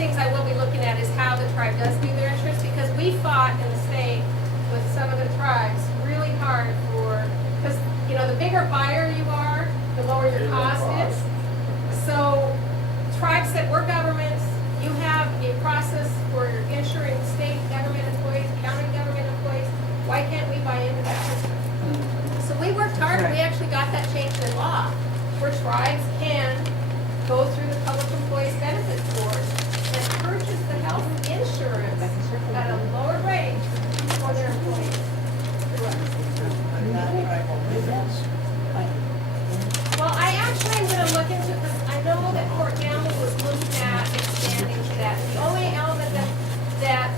things I will be looking at is how the tribe does do their insurance, because we fought in the state with some of the tribes really hard for, because, you know, the bigger buyer you are, the lower your cost is. So tribes that we're governments, you have a process for your insuring state government employees, county government employees. Why can't we buy into that system? So we worked hard, and we actually got that changed in law, where tribes can go through the Public Employees Benefits Board and purchase the health insurance at a lower rate for their employees through us. Well, I actually am gonna look into this. I know that Fort Campbell was looking at expanding to that. The only element that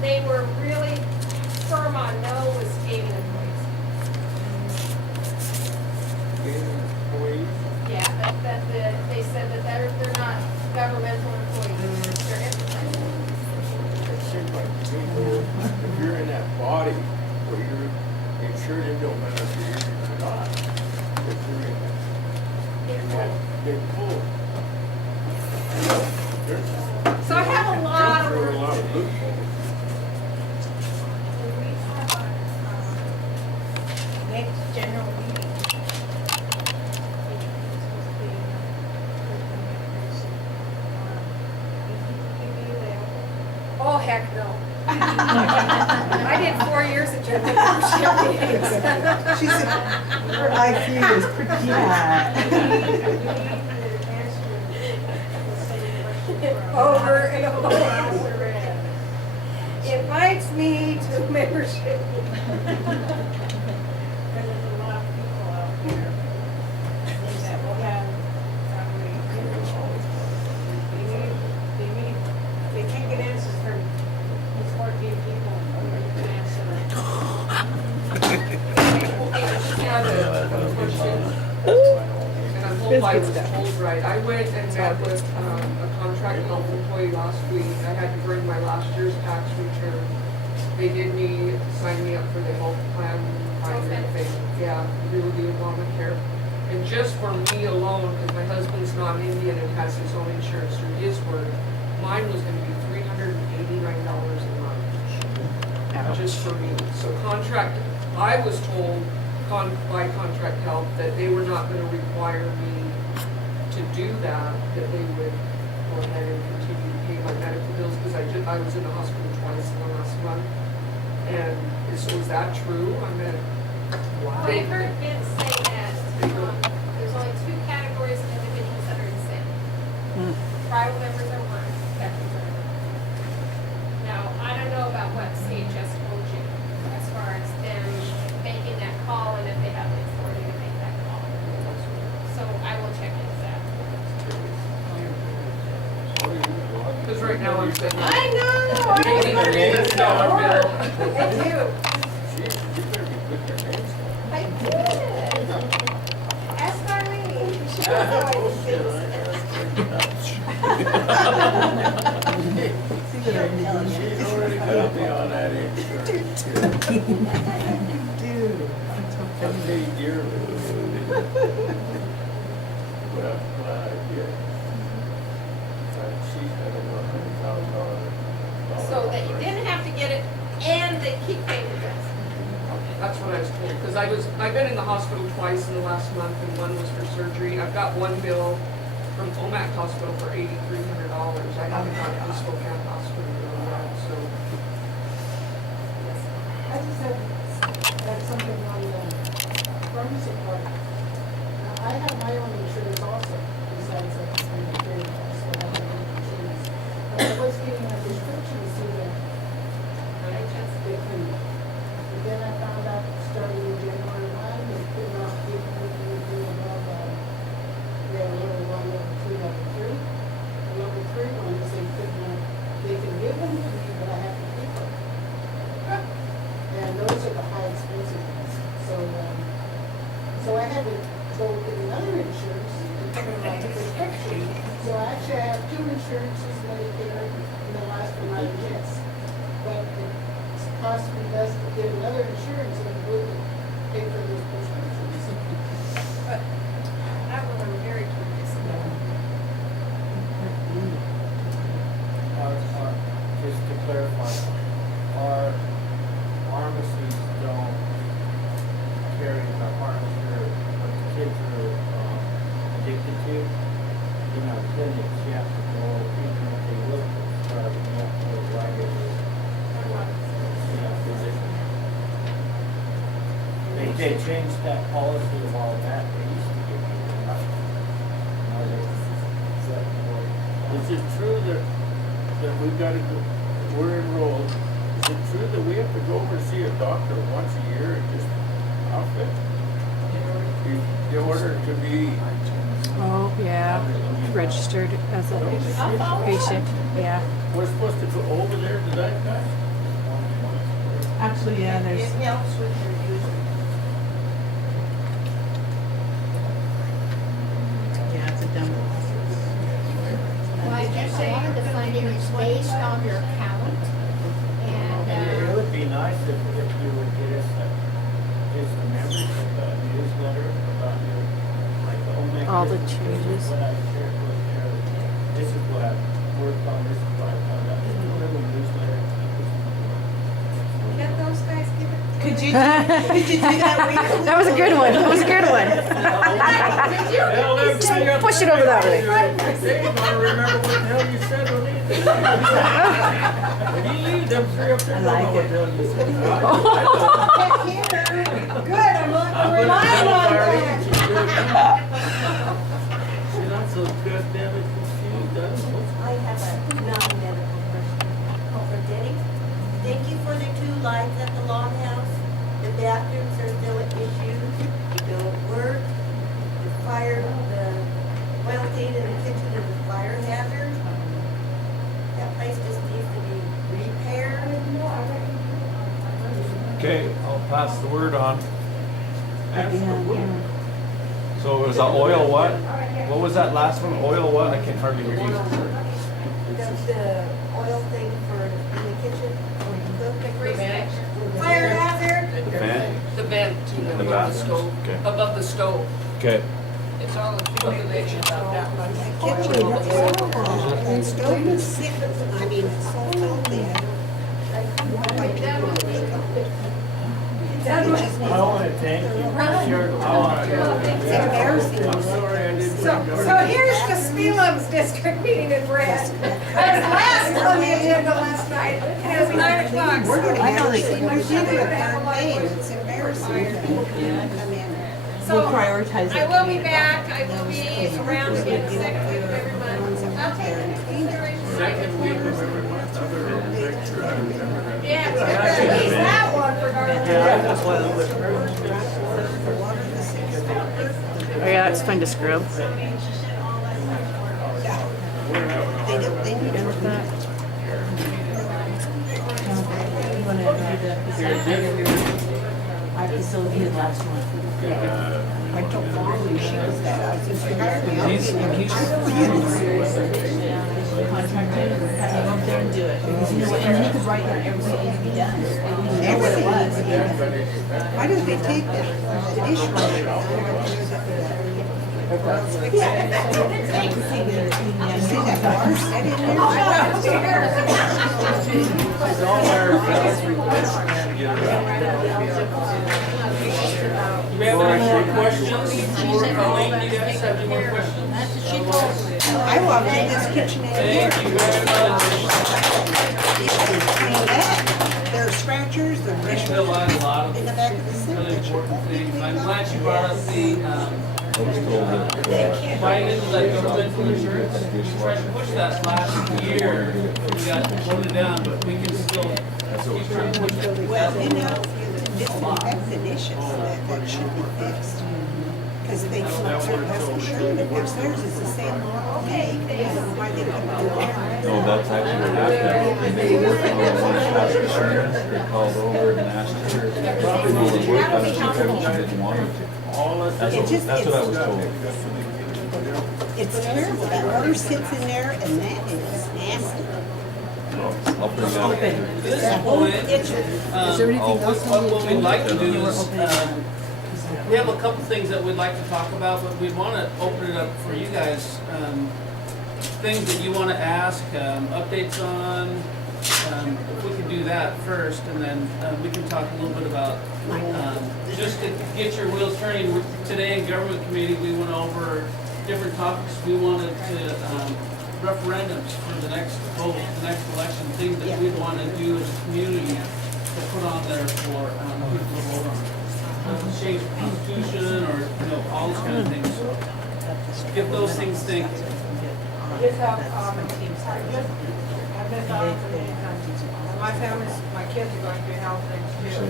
they were really firm on no was gaming employees. Gaming employees? Yeah, they said that they're not governmental employees, they're enterprise. It seems like to me, if you're in that body where you're insured, it don't matter if you're injured or not. If you're in that big pool. So I have a lot of There are work a lot to of do. loopholes. Next general meeting. Oh, heck no. I did 4 years of general membership meetings. She said, her IQ is pretty high. Over and over. Invites me to membership. There's a lot of people out there that will have, they can't get answers from these 14 people. They can answer them. And I'm hoping I was told right. I went and met with a contract health employee last week. I had to bring my last year's tax return. They did sign me up for the health plan, thing. Yeah, really the Obamacare. And just for me alone, because my husband's not Indian and has his own insurance through his work, mine was gonna be $389 a month. Just for me. So I was told by contract health that they were not gonna require me to do that, that they would go ahead and continue to pay my medical bills, because I was in the hospital twice in the last month. And so is that true? I mean, I heard Vince say that there's only 2 categories of individuals that are exempt. Tribal members are one, veterans are another. Now, I don't know about what CHS told you as far as them making that call and if they have the authority to make that call. So I will check into that. because right now I'm thinking. I know! Maybe I $300 bill. Thank you. You better be putting your names down. I did. Ask Arlene. She knows how I do things. See what I mean? She's already got me on that insurance. Dude. I pay dearly. Well, I get. She's got over $100,000. So that you didn't have to get it and they keep paying the bills. That's what I was told, because I've been in the hospital twice in the last month, and one was for surgery. I've got one bill from Omak Hospital for $8,300. I haven't got it from Spokane Hospital yet, so. I just had something on the pharmacy part. Now, I have my own insurance also, besides that, it's my very cost, so I have my own insurance. But I was getting a prescription through the big clinic. But then I found out, starting in January 1, they could not give me anything above, we have level 1, level 2, level 3. The level 3 ones, they can give them to me, but I have to pay for them. And those are the high expensive ones. So I had to go get another insurance and cover my prescription. So actually I have 2 insurances, Medicare, and the last one I miss. But it's cost me less to get another insurance than it would to pay for those prescriptions. But that one I'm very curious about. clinics, you have to go, even if they look prescribed, you have to go right in. They changed that policy a while back, they used to give you that. Now they, Is it true that we gotta go, we're enrolled, is it true that we have to go over and see a doctor once a year and just outfit? In order to be, Oh, yeah, registered as a patient, yeah. we're supposed to go over there to that guy? Actually, yeah, It there's, helps with your user. yeah, it's a demo. Well, I guess a lot of the funding is based on your account, it and, would be nice if you would get us just a membership, a newsletter about your, like, Omak. All the This is changes. what I shared with there, this is what I've worked on, this is what I found out, just a little newsletter. Let those guys give it. Could you do that weekly? That was a good one, that was a good one. Push it over that way. They ain't gonna remember what the hell you said when they did. When you leave, them three up there don't know what the hell you said. Good, I'm not relying on that. She's not so goddamn confused, that's what's. I have a non-medical question. Oh, for Denny. Thank you for the 2 lights at the Long House. The bathrooms are still an issue. They don't work. The fire, the oil tank in the kitchen is a fire hazard. That place just needs to be repaired. Okay, I'll pass the word on. Absolutely. So it was oil what? What was that last one? Oil what? I can hardly hear you. That's the oil thing for in the kitchen when you cook. the vent. Fire hazard. The vent? The vent, you know, The above the bathrooms, stove, okay. above the stove. Okay. It's all accumulated about that much. Kitchen, it's horrible. And stove is sick. I mean, it's so filthy. I want to thank you for sharing. It's embarrassing. I'm sorry I didn't. So here's the Spelum's district meeting in red. That was last on the agenda last night, and it was 9 o'clock. We're gonna I know have, they- we're gonna have a third page. It's embarrassing. Come in. We'll So, prioritize it. I will be back, I will be around again the second week of every month. I'll take into consideration. Second week of every month, I'm gonna make sure I remember. Yeah, At least that one for darn Oh, yeah, it's fun to scrub. They need to. Our facility is last one. I told Molly, she was that, I said, she hired me. Contracted, have to go up there and do it. Because you know what, and then he could write down everything that needs to be done. So we know what it was. Why don't they take the dishwasher? You see that bar set in there? It's all our Do we have any more questions for Colleen? You guys have any more questions? I walked in this kitchen in here. Thank you very much. It's cleaned up. There are scratchers, there are Still dishwashers a lot of in the back of the sink. really important things. I'm glad you brought up the, I was told that, buying into that governmental insurance. We tried to push that last year, but we got voted down, but we can still keep trying to push it. Well, you know, disinfect the dishes, that should be fixed. Because they come up certain lessons, sure, but if theirs is the same day, I don't know why they couldn't do that. no, that's actually what happened. When they were working on one past insurance, they called over and asked her, you know, the work on it, she said she didn't want her to. That's what I was told. It's terrible, that water sits in there and that is nasty. I'll bring that up. At this point, what we'd like to do is, we have a couple things that we'd like to talk about, but we want to open it up for you guys. Things that you want to ask, updates on, if we could do that first, and then we can talk a little bit about, just to get your wheels turning. Today in government committee, we went over different topics we wanted to referendums for the next vote, the next election, things that we'd wanna do as a community to put on there for, people to vote on. Change the constitution or, all those kind of things, so give those things thinking. Just have, I've been talking to many times. My family's, my kids are going through health things too.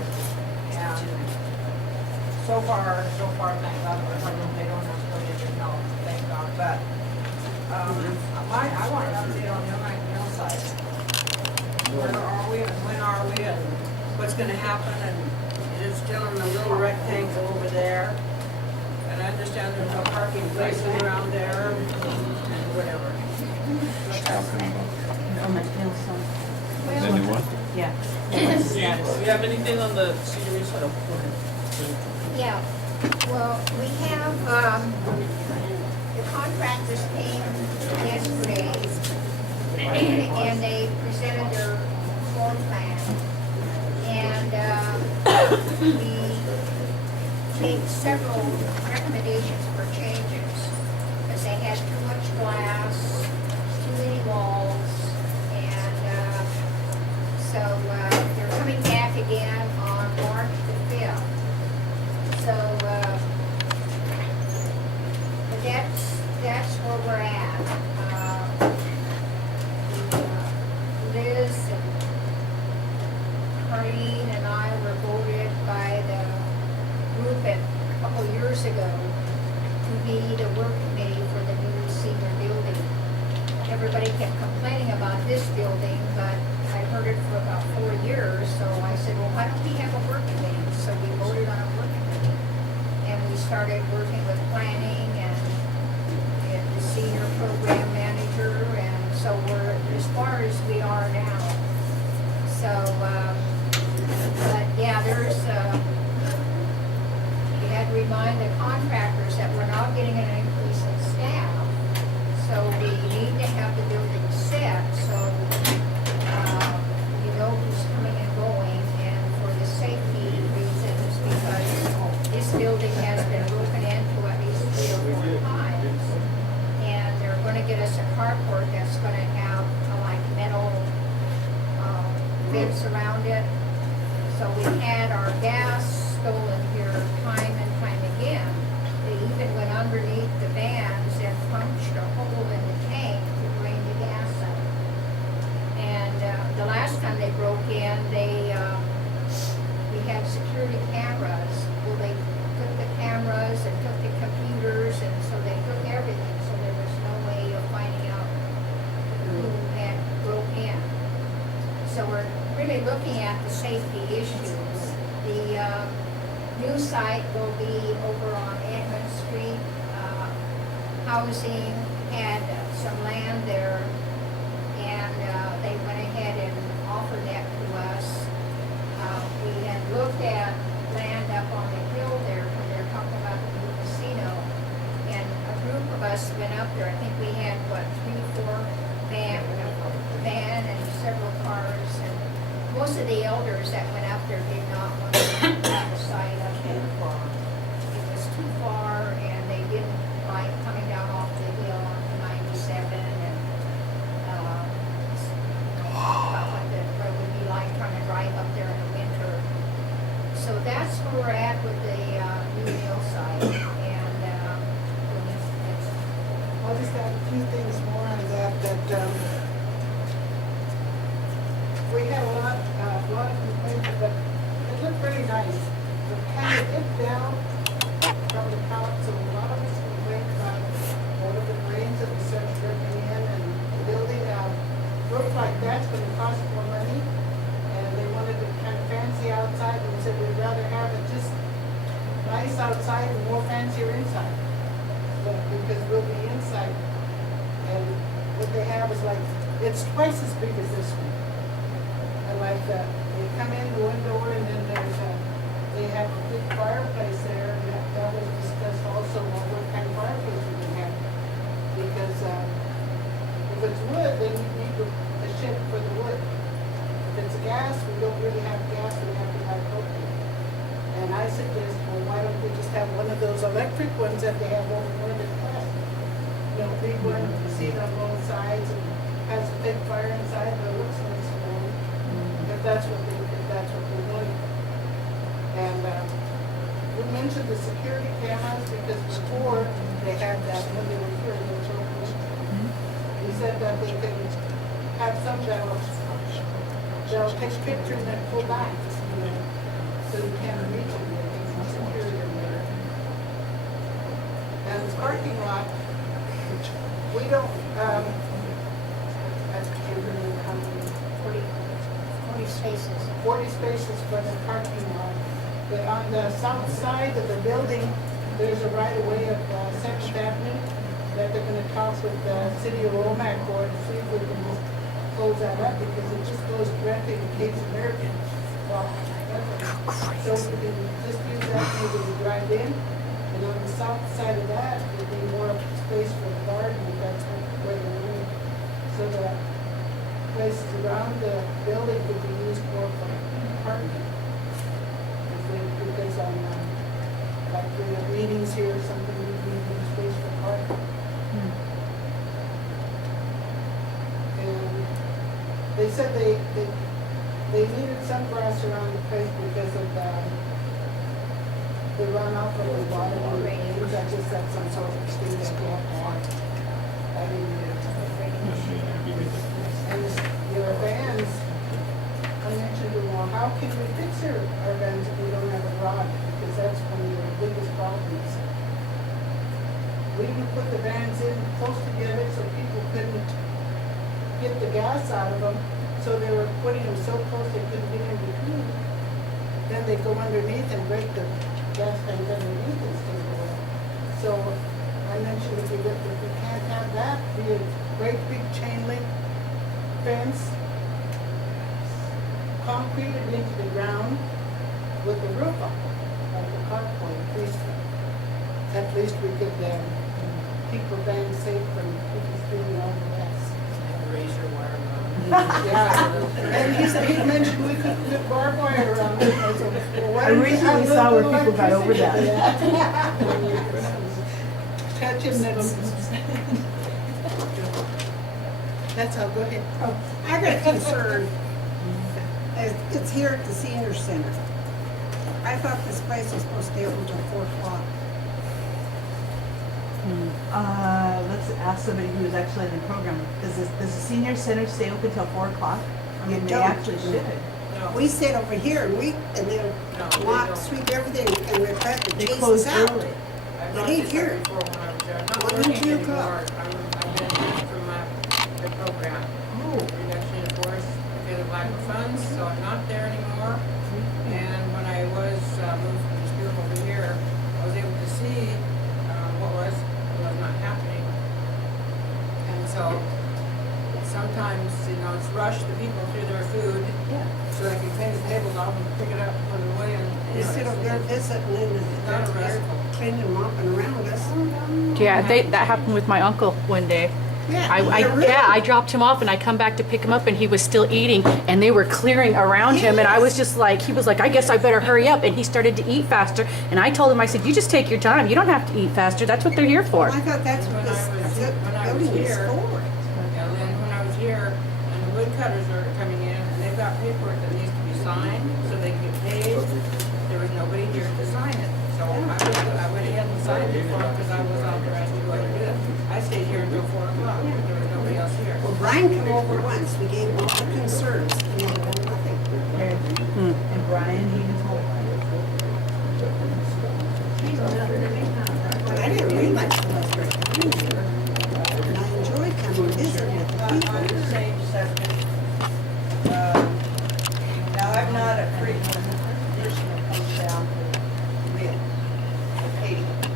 And so far, thank God, they don't have to go get their health, thank God. But, I want an update on the Omak mill site. Where are we and when are we and what's gonna happen, and it is still in the little rectangle over there. And I understand there's no parking places around there and whatever. Then you what? Yeah. Do you have anything on the senior research? Yeah, well, we have, the contractors came yesterday, and they presented their floor plan. And, we made several recommendations for changes, because they had too much glass, too many walls, and, so, they're coming back again on March the 5th. So, but that's where we're at. Liz and Carleen and I were voted by the group a couple years ago to be the work committee for the new senior building. Everybody kept complaining about this building, but I heard it for about 4 years, so I said, well, why don't we have a work committee? So we voted on a work committee. And we started working with planning and the senior program manager, and so we're as far as we are now. So, but yeah, we had to remind the contractors that we're not getting an increase in staff. So we need to have the building set, so, you know who's coming and going, and for the safety reasons, because this building has been broken into at least 3 or 4 times. And they're gonna get us a carport that's gonna have a like metal, fence around it. So we had our gas stolen here time and time again. They even went underneath the vans and punched a hole in the tank to drain the gas out. And the last time they broke in, we had security cameras. Well, they took the cameras and took the computers, and so they took everything. So there was no way of finding out who had broke in. So we're really looking at the safety issues. The new site will be over on Edmund Street. Housing had some land there, and they went ahead and offered that to us. We had looked at land up on the hill there, when they're talking about the new casino, and a group of us went up there. I think we had, 3, 4 van and several cars, and most of the elders that went up there did not want to have the site up there. It was too far, and they didn't like coming down off the hill onto 97, and about what the road would be like trying to drive up there in the winter. So that's where we're at with the new mill site, and I'll just add a few things more on that, we had a lot of complaints, but it looked really nice. The kind of dipped down from the top, so a lot of us complained about all of the drains that we started dripping in, and building a roof like that's gonna cost more money. And they wanted it kind of fancy outside, and we said we'd rather have it just nice outside and more fancier inside. But because we'll be inside, and what they have is like, it's twice as big as this one. And like, they come in the window, and then they have a big fireplace there, and that was discussed also, what kind of fireplace we can have. Because, if it's wood, then you need a shed for the wood. If it's gas, we don't really have gas, we have to buy propane. And I suggest, well, why don't we just have one of those electric ones that they have over Northern West? You know, big one, you see it on both sides, and take fire inside, but it looks nice, you know, if that's what they want. And, we mentioned the security cameras because before they had that when they were here, they were open. He said that they can have some they'll take pictures and pull back, you know, so you can't reach them, they can secure them there. And the parking lot, we don't, I can't remember how many, 40 spaces. 40 spaces for the parking lot. But on the south side of the building, there's a right-of-way of Second Avenue that they're gonna talk with the city of Omak for to see if we can just close that up because it just goes directly to Cape American. Well, so we can just use that maybe to drive in. And on the south side of that, would be more space for the garden if that's where they want it. So the places around the building could be used more for parking. Because on, like we have meetings here or something, we need space for parking. And they said they needed some grass around the place because of the runoff of the water. I guess that's some sort of thing that they have to have. I mean, and your vans, I mentioned, well, how can we fix our vans if we don't have a garage? Because that's one of the biggest problems. We even put the vans in close together so people couldn't get the gas out of them. So they were putting them so close they couldn't get in between. Then they go underneath and break the gas tank underneath and stay away. So I mentioned if we can't have that, be a great big chain link fence, concreted into the ground with the roof up, like the carport. At least we could keep the van safe from people stealing all the gas. Razor wire Yeah, and he mentioned we could put barbed wire around it. I said, well, why I don't you recently have saw where little people got over that. electricity? Catch him, that's all, go ahead. Oh, I got a concern. It's here at the senior center. I thought this place was supposed to be open until 4 o'clock. Let's ask somebody who is actually in the program. Does the senior center stay open till 4 o'clock? I mean, It they don't. actually should. We sit over here and they'll they mop, don't. sweep everything and we're back to They chase close us out. early. I've It not ain't been here. there before when I was there. I'm not 1 working and 2 anymore. o'clock. I've been here from the program. Oh. Reduction in force because of lack of funds, so I'm not there anymore. And when I was moved from this group over here, I was able to see what was not happening. And so sometimes, it's rushed the people through their food so they can clean the tables off and pick it up and put it away. And They sit over there visiting and Not a they're restful. cleaning and mopping around us. Yeah, that happened with my uncle one day. I dropped him off and I come back to pick him up and he was still eating and they were clearing around him and I was just like, he was like, I guess I better hurry up, and he started to eat faster and I told him, I said, you just take your time, you don't have to eat faster, that's what they're here for. I thought that's what this When I was building is here, for. and then when I was here, and the woodcutters are coming in, and they've got paperwork that needs to be signed, so they can get paid, there was nobody here to sign it. So I went ahead and signed it for them, because I was authorized to go ahead and do it. I stayed here until 4 o'clock, there was nobody else here. Well, Brian came over once, we gave him all the concerns, he never done nothing. And Brian, he was home. But I didn't realize it was very clean here. And I enjoy coming visiting with the On people. the same subject, now I'm not a frequent person that comes down to read occasionally.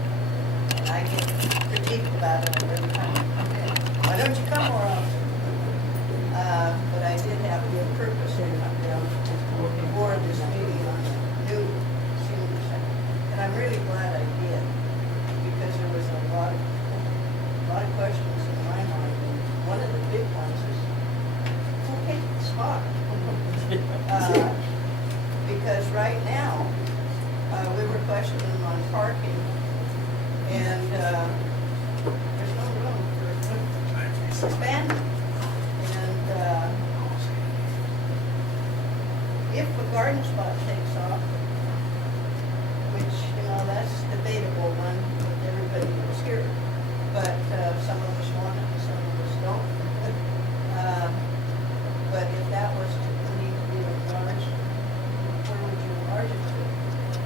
And I get critiqued about it every time I come in. Why don't you come more often? But I did have the purpose to come down before this meeting on the new senior center. And I'm really glad I did, because there was a lot of questions in my mind. And one of the big ones is, who picked the spot? Because right now, we were questioning on parking, and there's no room for expanding. And if a garden spot takes off, which, that's debatable one with everybody who's here, but some of us want it, some of us don't. But if that was to need to be enlarged, where would you enlarge it to?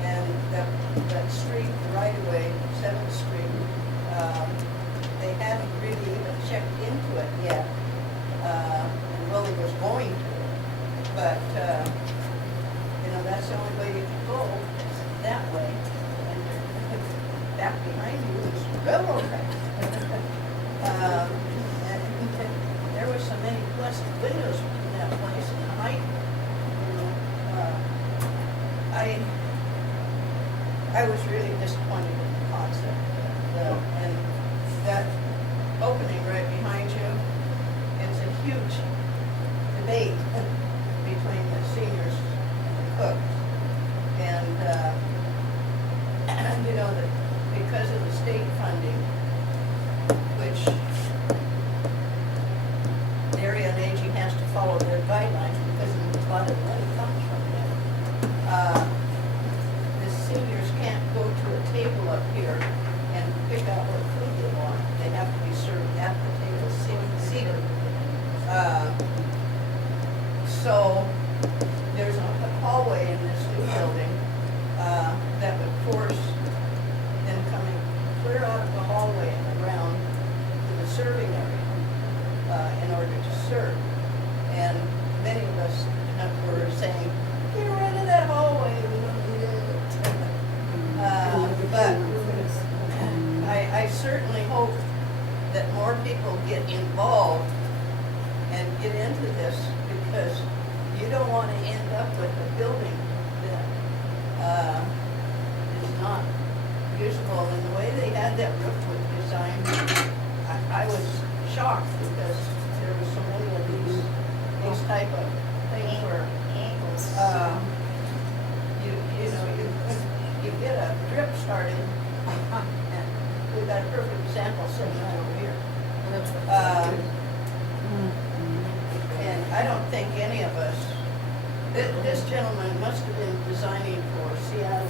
And that street, the right of way, 7th Street, they hadn't really even checked into it yet. And Willie was going to, but, that's the only way you can go, that way. And back behind you is railroad track. And there were so many blessed windows in that place, and the height, I was really disappointed in the concept. And that opening right behind you, it's a huge debate between the seniors and the cooks. And, that because of the state funding, which the area on aging has to follow their guidelines because a lot of the money comes from them. The seniors can't go to a table up here and pick out what food they want. They have to be served at the table, seated. So there's a hallway in this new building that would force them coming clear out of the hallway and around to the serving area in order to serve. And many of us were saying, get rid of that hallway, we don't need it. But I certainly hope that more people get involved and get into this, because you don't want to end up with a building that is not usable. And the way they had that roof was designed, I was shocked, because there were so many of these type of things where you get a drip started, and we've got a perfect example sitting right over here. And I don't think any of us, this gentleman must have been designing for Seattle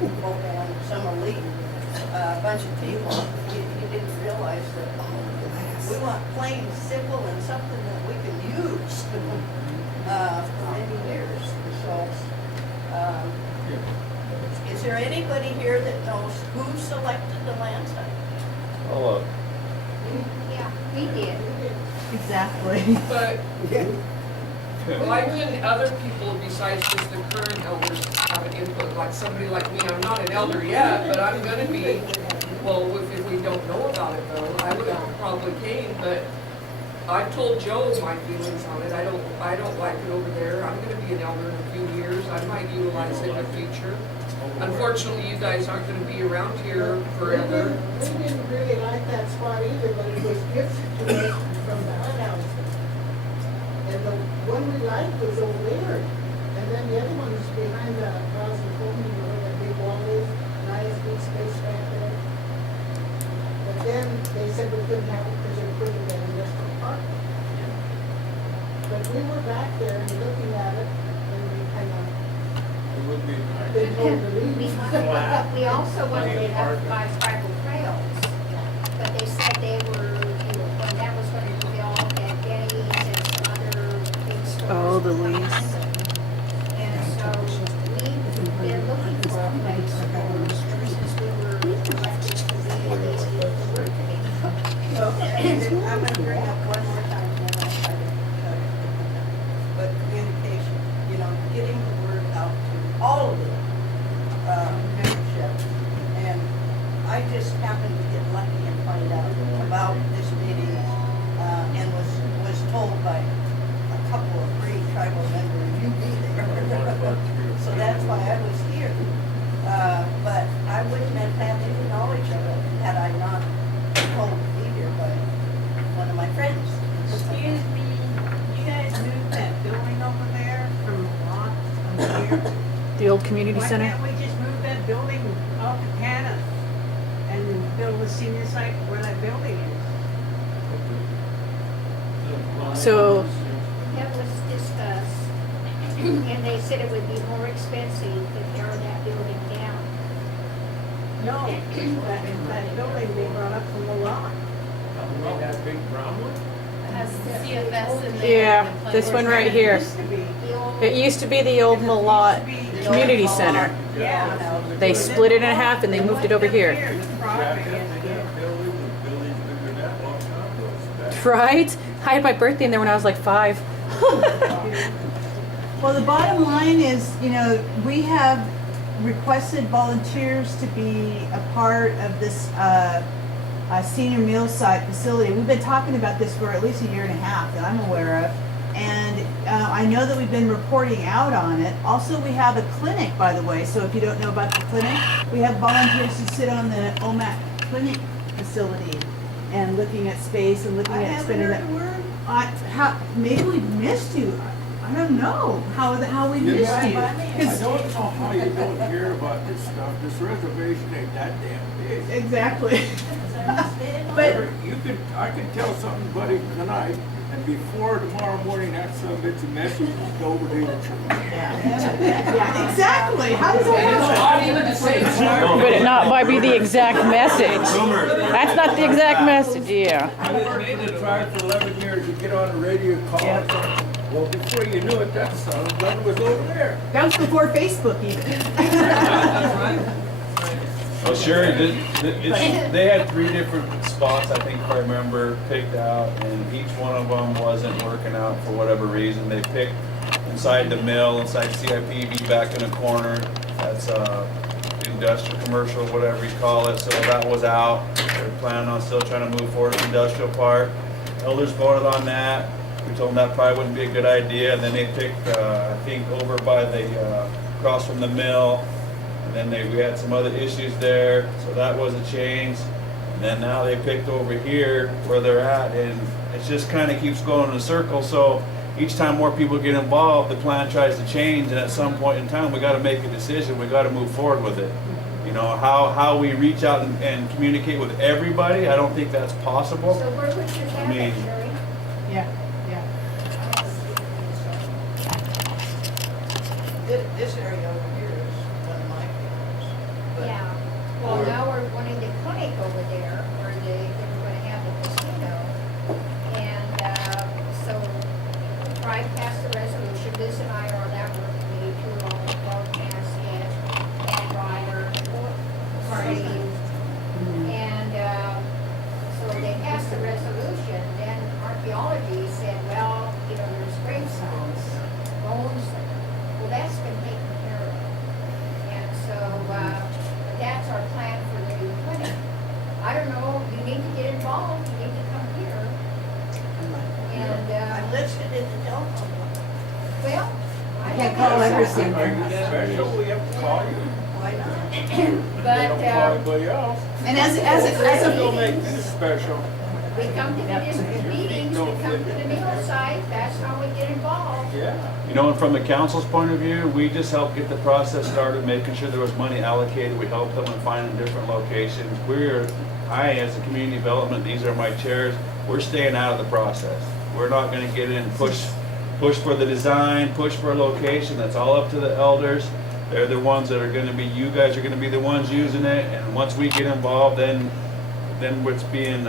and some elite bunch of people. He didn't realize that we want plain, simple, and something that we can use for many years. So, is there anybody here that knows who selected the land site? Oh, Yeah, we did. Exactly. But why couldn't other people besides just the current elders have an input, like somebody like me? I'm not an elder yet, but I'm gonna be. Well, if we don't know about it though, I would have probably came, but I've told Joe my feelings on it. I don't like it over there. I'm gonna be an elder in a few years. I might utilize it in the future. Unfortunately, you guys aren't gonna be around here forever. We didn't really like that spot either, but it was gifted to us from the hut house. And the one we liked was over there. And then the other one was behind the house and told me where that big wall is, nice big space back there. But then they said we couldn't have it because they're putting that industrial park. But we were back there and looking at it, and we kind of It would be nice. been told to leave. We also wanted it up by tribal trails, but they said they were, when that was going to develop at Denny's and some other big stores. Oh, the lease. And so we've been looking for a place since we were elected to be a leasing authority. I'm gonna bring up one more time, and then I'll try to shut it. But communication, getting the word out to all of the membership. And I just happened to get lucky and find out about this meeting, and was told by a couple of great tribal members, you be there. So that's why I was here. But I wouldn't have had any knowledge of it had I not been told to be here by one of my friends. Excuse me, you guys moved that building over there from lot over here? The old community center? Why can't we just move that building up to Canada and build a senior site where that building is? So, That was discussed. And they said it would be more expensive to tear that building down. No, that building they brought up from the lot. That big brown one? Has CFS in there. Yeah, this one right here. Used to be. The old, It used to be the old Malott Community Center. Yeah. They split it in half and they moved it over here. Right? I had my birthday in there when I was like 5. Well, the bottom line is, you know, we have requested volunteers to be a part of this senior meal site facility. We've been talking about this for at least a year and a half that I'm aware of. And I know that we've been reporting out on it. Also, we have a clinic, by the way. So if you don't know about the clinic, we have volunteers who sit on the Omak clinic facility and looking at space and looking at spending that. Maybe we missed you. I don't know how we missed you. I don't know how you don't hear about this stuff. This reservation ain't that damn big. Exactly. But I can tell somebody tonight, and before tomorrow morning, that son of a bitch message is over to the church. yeah, exactly. How does that happen? Not even the same. But it not might be the exact message. That's not the exact message, yeah. I worked for the tribe for 11 years to get on the radio call. Well, before you knew it, that son of a gun was over there. That was before Facebook even. That's right. Well, Sherry, they had 3 different spots, I think, if I remember, picked out, and each one of them wasn't working out for whatever reason. They picked inside the mill, inside CIPV, back in the corner. That's industrial, commercial, whatever you call it. So that was out. They're planning on still trying to move forward with the industrial part. Elders voted on that. We told them that probably wouldn't be a good idea. And then they picked, I think, over by the across from the mill. And then we had some other issues there, so that was a change. And then now they picked over here where they're at, and it just kind of keeps going in a circle. So each time more people get involved, the plan tries to change, and at some point in time, we got to make a decision. We got to move forward with it. You know, how we reach out and communicate with everybody, I don't think that's possible. so where would you have mean- it, Sherry? Yeah. This area over here is one of my favorites. But Yeah, well, now we're wanting the clinic over there, where they were gonna have the casino. And, so, the tribe passed the resolution, Liz and I are on that work committee too, along with Paul Cassidy, and Ryder, Marty. And, so they passed the resolution, then archaeology said, well, you know, there's grave sites, bones, well, that's been taken care of. And so, that's our plan for the new clinic. I don't know, you need to get involved, you need to come here. And, I listed in the telephone book. well, I Can't don't call know. everything. Are you special? We have to call you. Why not? They don't call anybody else. And as a Don't make this special. We come to the district meetings, we come to the meal site, that's how we get involved. Yeah. You know, and from the council's point of view, we just helped get the process started, making sure there was money allocated. We helped them in finding different locations. I, as a community development, these are my chairs, we're staying out of the process. We're not gonna get in and push for the design, push for a location. That's all up to the elders. They're the ones that are gonna be, you guys are gonna be the ones using it. And once we get involved, then what's being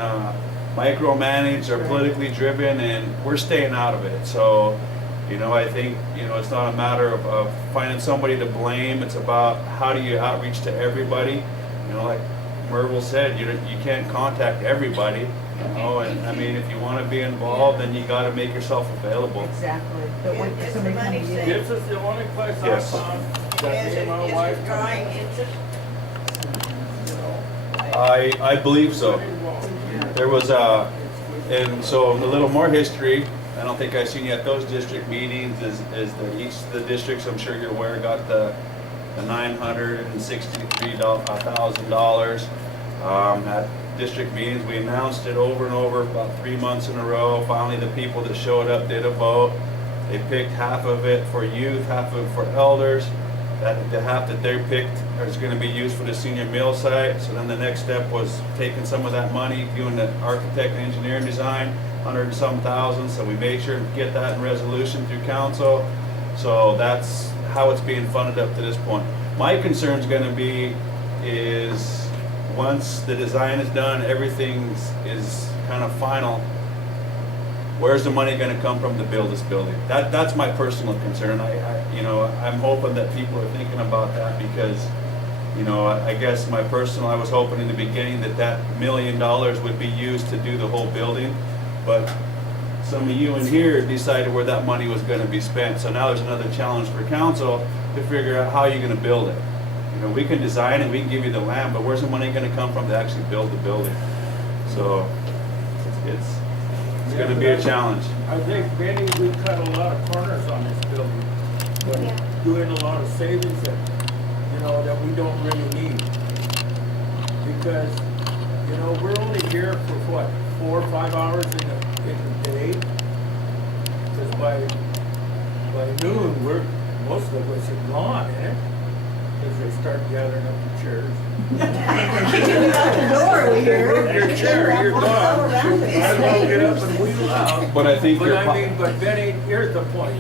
micromanaged or politically driven, and we're staying out of it. So, you know, I think, you know, it's not a matter of finding somebody to blame. It's about how do you outreach to everybody. You know, like Merville said, you can't contact everybody. You know, and I mean, if you want to be involved, then you got to make yourself available. Exactly. Don't wait for Is the somebody to money come to you. safe? This is the only place I Yes. found that Is me and my it wife. drawing interest? You know, I believe so. There was and so a little more history. I don't think I've seen you at those district meetings. Is each of the districts, I'm sure you're aware, got the $963,000 at district meetings. We announced it over and over about 3 months in a row. Finally, the people that showed up did a vote. They picked half of it for youth, half of it for elders. The half that they picked is going to be used for the senior meal site. So then the next step was taking some of that money, doing the architect and engineering design, 100 and some thousand. So we made sure to get that in resolution through council. So that's how it's being funded up to this point. My concern's gonna be is once the design is done, everything is kind of final, where's the money gonna come from to build this building? That's my personal concern. I'm hoping that people are thinking about that because, I guess I was hoping in the beginning that $1 million would be used to do the whole building, but some of you in here decided where that money was gonna be spent. So now there's another challenge for council to figure out how you're gonna build it. We can design it, we can give you the land, but where's the money gonna come from to actually build the building? So it's gonna be a challenge. I think, Benny, we cut a lot of corners on this building, but doing a lot of savings that we don't really need. Because, we're only here for what, 4 or 5 hours in the day? Because by noon, most of us are gone, eh? Because they start gathering up the chairs. Kicking you out the door, we hear. Your chair, you're gone. Might as well get up and wheel out. But I think But Benny, here's the point.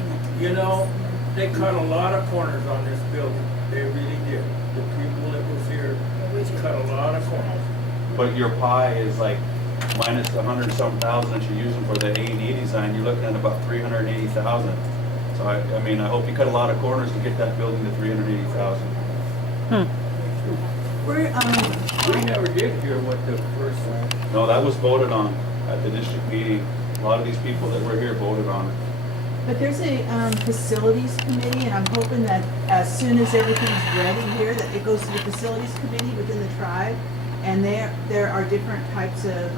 They cut a lot of corners on this building. They really did. The people that was here cut a lot of corners. But your pie is like minus the 100-some thousand that you're using for the A&E design, you're looking at about 380,000. So I hope you cut a lot of corners to get that building to 380,000. We're, We never did hear what the first one. No, that was voted on at the district meeting. A lot of these people that were here voted on it. but there's a facilities committee, and I'm hoping that as soon as everything's ready here, that it goes to the facilities committee within the tribe. And there are different types of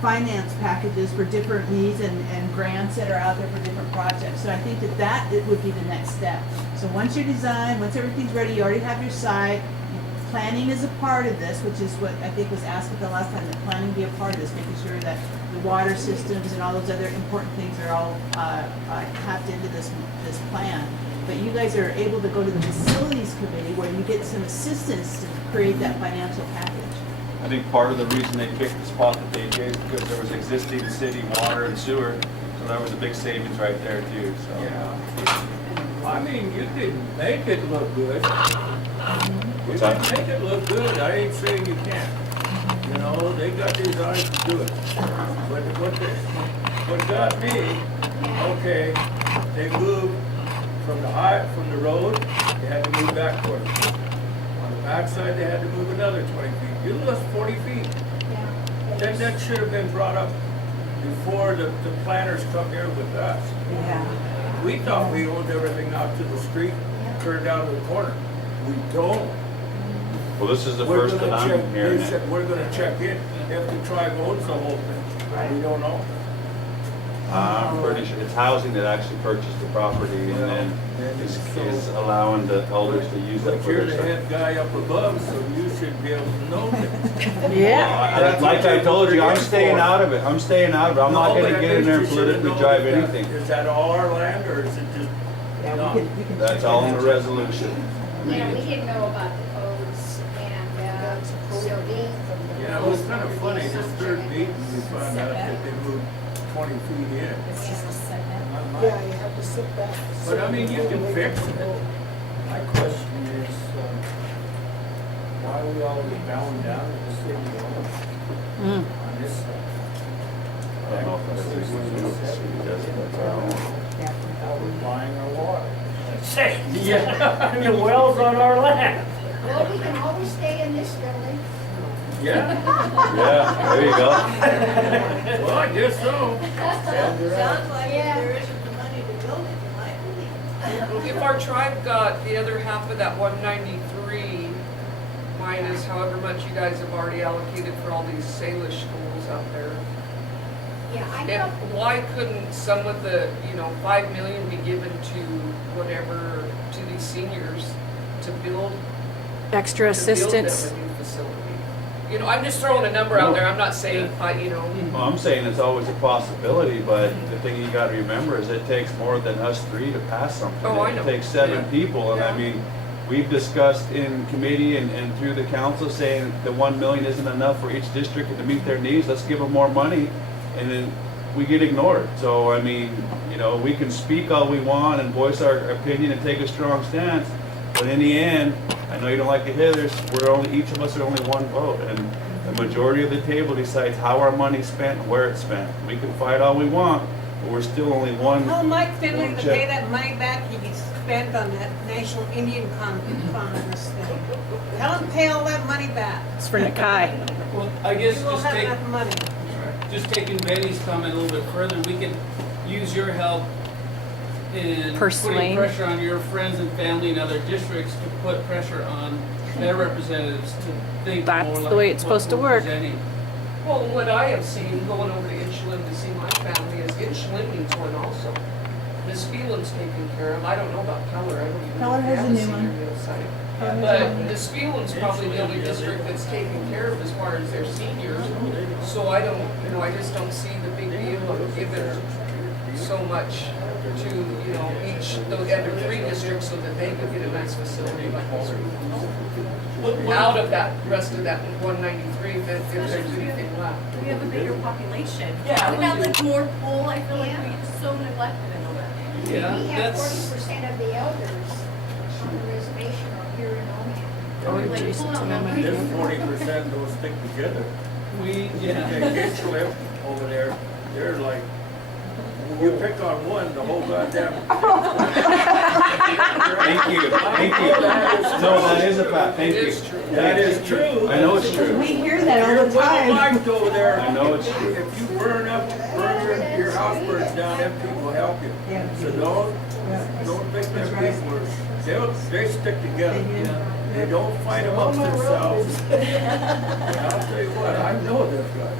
finance packages for different needs and grants that are out there for different projects. So I think that it would be the next step. So once you design, once everything's ready, you already have your site. Planning is a part of this, which is what I think was asked at the last time, that planning be a part of this, making sure that the water systems and all those other important things are all tapped into this plan. But you guys are able to go to the facilities committee where you get some assistance to create that financial package. I think part of the reason they picked the spot that they did is because there was existing city water and sewer, so that was a big savings right there too, so. Yeah. You can make it look good. What's You that? can make it look good. I ain't saying you can't. They got these eyes to do it. But what got me, okay, they moved from the road, they had to move back 20 feet. On the backside, they had to move another 20 feet. You lost 40 feet. Then that should have been brought up before the planners come here with us. Yeah. We thought we owned everything out to the street, turned down to the corner. We don't. Well, this is the We're first that gonna I'm check- hearing They it. said, we're gonna check in if the tribe owns the whole thing. We don't know. I'm pretty sure it's housing that actually purchased the property and then is allowing the elders to use that But for you're their the stuff. head guy up above, so you should be able to know that. Yeah. Like I told you, I'm staying out of it. I'm staying out of it. I'm not No, gonna but get at in there and least you should politically know drive that- anything. Is that all our land or is it just? Yeah, not? we can That's check all that in out. the resolution. We didn't know about the codes and, so they. Yeah, it was kind of funny, this third meeting, we found out that they moved 20 feet in. Yeah, you have to sit back. But I mean, you can fix it. My question is, why are we always bowing down to the city on this side? I don't know if that's the city does it, but, How we buying our water? Yeah, the well's on our land. Well, we can always stay in this building. Yeah, yeah, there you go. well, I guess so. Sounds like Yeah. there isn't the money to build it, you might believe. If our tribe got the other half of that 193 minus however much you guys have already allocated for all these Salish schools out there, Yeah, I and know. why couldn't some of the, 5 million be given to whatever, to these seniors to build, Extra to build them assistance. a new facility? I'm just throwing a number out there, I'm not saying, Well, I'm saying it's always a possibility, but the thing you gotta remember is it takes more than us three to pass something. Oh, I know. It takes 7 people, and I Yeah. mean, we've discussed in committee and through the council saying the 1 million isn't enough for each district to meet their needs, let's give them more money. And then we get ignored. So, I mean, you know, we can speak all we want and voice our opinion and take a strong stance, but in the end, I know you don't like to hear this, each of us are only one vote, and the majority of the table decides how our money's spent and where it's spent. We can fight all we want, but we're still only one. Tell Mike Finley to check. pay that money back he spent on that National Indian Congress thing. Tell him to pay all that money back. It's for Nakai. Well, I guess You will just have take, enough money. just taking Benny's comment a little bit further, we can use your help in Personally. putting pressure on your friends and family in other districts to put pressure on their representatives to think That's more like the way it's what supposed to we're work. presenting. Well, what I have seen going over to Inchland to see my family is Inchland needs one also. Miss Phelan's taken care of. I don't know about Keller. I don't even know Keller if they has have a a new senior one. meal site. But Miss Phelan's probably the only district that's taken care of as far as their seniors. So I don't, you know, I just don't see the big deal of giving so much to, you know, each, the other 3 districts so that they could get a nice facility like this. Out of that, rest of that 193, if there's anything left. We have a bigger population. Yeah, We we have do. like more pool, I feel like we're so neglected in all that. Yeah, We have that's, 40% of the elders on the reservation are here in Omak. Like, Jason's pull out amendment. This 40% don't stick together. we, yeah. Okay, Hitchliff over there, they're like, you pick on one, the whole goddamn. Thank you, thank you. No, that is a fact, thank you. It's true. That is true. I know it's true. We hear that all You're the well time. liked over there. I know it's true. If you burn your house burns down, them people help you. So don't think them people are, they stick together. They don't fight amongst themselves. And I'll tell you what, I know this guy.